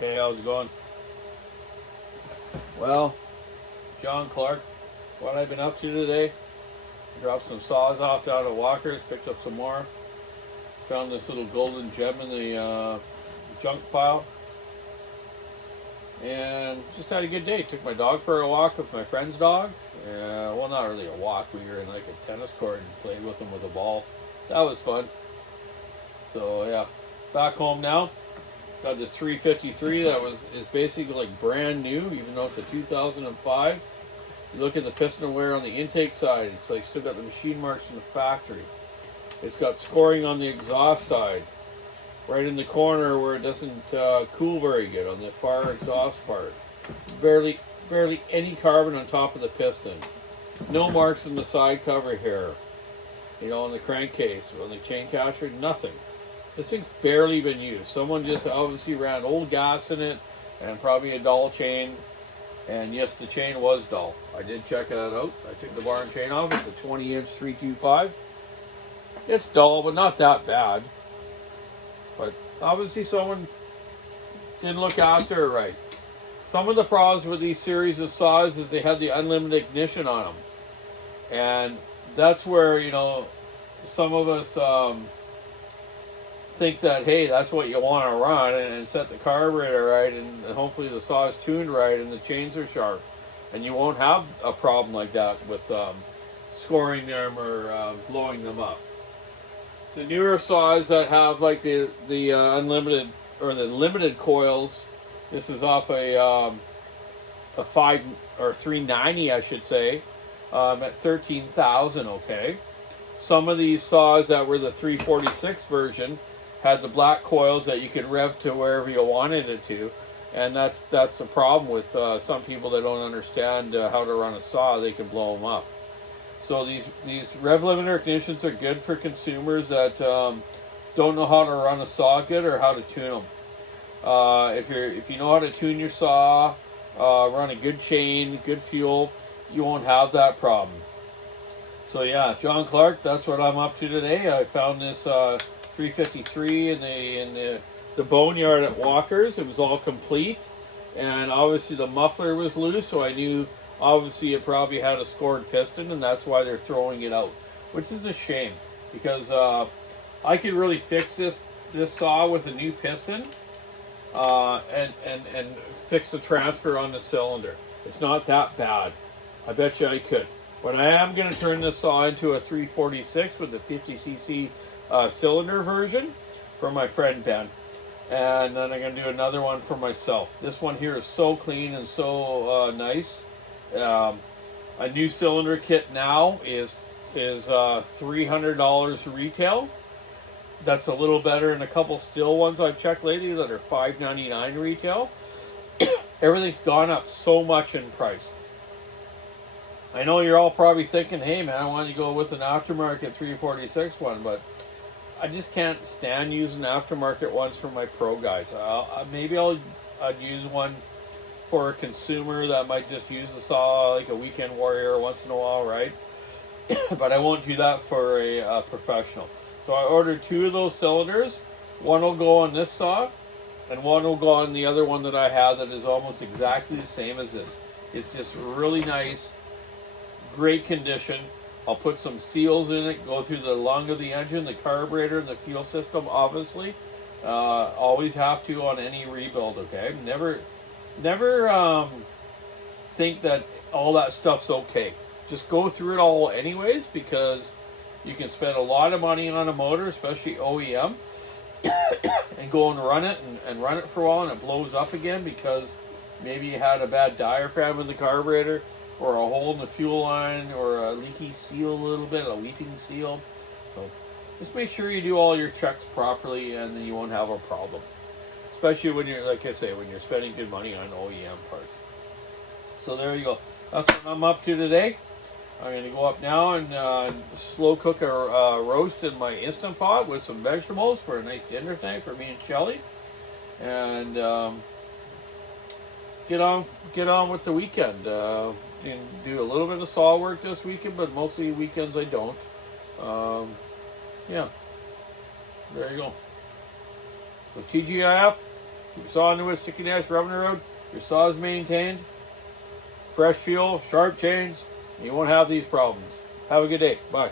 Hey, how's it going? Well, John Clark, what I've been up to today, dropped some saws off out of Walker's, picked up some more, found this little golden gem in the junk pile, and just had a good day. Took my dog for a walk with my friend's dog. Well, not really a walk. We were in like a tennis court and played with him with a ball. That was fun. So yeah, back home now. Got this 353 that is basically like brand new, even though it's a 2005. You look at the piston wear on the intake side, it's like still got the machine marks from the factory. It's got scoring on the exhaust side, right in the corner where it doesn't cool very good on the far exhaust part. Barely any carbon on top of the piston. No marks in the side cover here. You know, on the crankcase, on the chain catcher, nothing. This thing's barely been used. Someone just obviously ran old gas in it and probably a dull chain. And yes, the chain was dull. I did check that out. I took the bar and chain off. It's a 20-inch 325. It's dull, but not that bad. But obviously someone didn't look after it right. Some of the problems with these series of saws is they had the unlimited ignition on them. And that's where, you know, some of us think that, hey, that's what you want to run and set the carburetor right, and hopefully the saw is tuned right and the chains are sharp, and you won't have a problem like that with scoring them or blowing them up. The newer saws that have like the unlimited or the limited coils, this is off a 5 or 390, I should say, at 13,000. Okay, some of these saws that were the 346 version had the black coils that you could rev to wherever you wanted it to, and that's the problem with some people that don't understand how to run a saw. They can blow them up. So these rev limiter ignitions are good for consumers that don't know how to run a saw good or how to tune them. If you know how to tune your saw, run a good chain, good fuel, you won't have that problem. So yeah, John Clark, that's what I'm up to today. I found this 353 in the boneyard at Walker's. It was all complete, and obviously the muffler was loose, so I knew obviously it probably had a scored piston, and that's why they're throwing it out, which is a shame, because I could really fix this saw with a new piston and fix the transfer on the cylinder. It's not that bad. I bet you I could. But I am going to turn this saw into a 346 with the 50cc cylinder version for my friend Ben, and then I'm going to do another one for myself. This one here is so clean and so nice. A new cylinder kit now is $300 retail. That's a little better than a couple still ones I've checked lately that are $599 retail. Everything's gone up so much in price. I know you're all probably thinking, hey man, I want you to go with an aftermarket 346 one, but I just can't stand using aftermarket ones for my pro guys. Maybe I'd use one for a consumer that might just use the saw like a weekend warrior once in a while, right? But I won't do that for a professional. So I ordered 2 of those cylinders. One will go on this saw, and one will go on the other one that I have that is almost exactly the same as this. It's just really nice, great condition. I'll put some seals in it, go through the lung of the engine, the carburetor, and the fuel system, obviously. Always have to on any rebuild, okay? Never think that all that stuff's okay. Just go through it all anyways, because you can spend a lot of money on a motor, especially OEM, and go and run it and run it for a while, and it blows up again because maybe you had a bad diaphragm in the carburetor, or a hole in the fuel line, or a leaky seal a little bit, a leaking seal. So just make sure you do all your checks properly, and then you won't have a problem. Especially when you're, like I say, when you're spending good money on OEM parts. So there you go. That's what I'm up to today. I'm going to go up now and slow cook a roast in my Instant Pot with some vegetables for a nice dinner tonight for me and Shelly. And get on with the weekend. And do a little bit of saw work this weekend, but mostly weekends I don't. Yeah, there you go. So TGIF, keep your saw into a 60-dash revenue road, your saw is maintained, fresh fuel, sharp chains, and you won't have these problems. Have a good day. Bye.